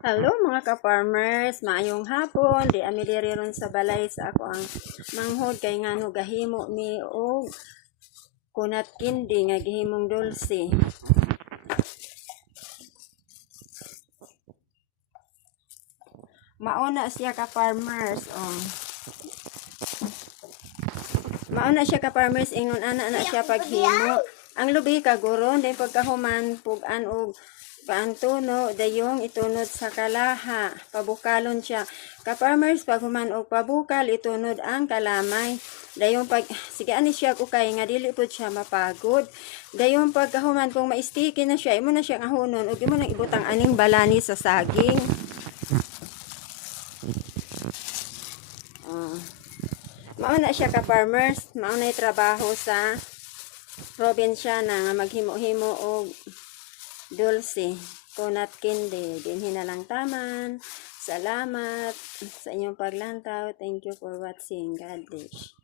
Hello mga ka-farmers, maayong hapon. Di ami diri ron sa balay sa ako ang manghod kay ngano gahimo mi og kunat kindi nga gihimong dulce. Mauna siya ka-farmers, oh. Mauna siya ka-farmers ingnon ana siya paghimo. Ang lubi kaguron din pagkahuman pugan og paantuno dayong itunod sa kalaha, pabukalon siya. Ka-farmers paghuman og pabukal itunod ang kalamay. Dayong pag sige ani siya ukay nga dili pud siya mapagod. Dayong pagkahuman kung ma-sticky na siya, imo na siya ahunon ug imo nang ibutang aning balani sa saging. Mauna siya ka-farmers, mauna trabaho sa probinsya na nga maghimo-himo og dulce, kunat kindi. Dinhi na lang taman. Salamat sa inyong paglantaw. Thank you for watching. God bless.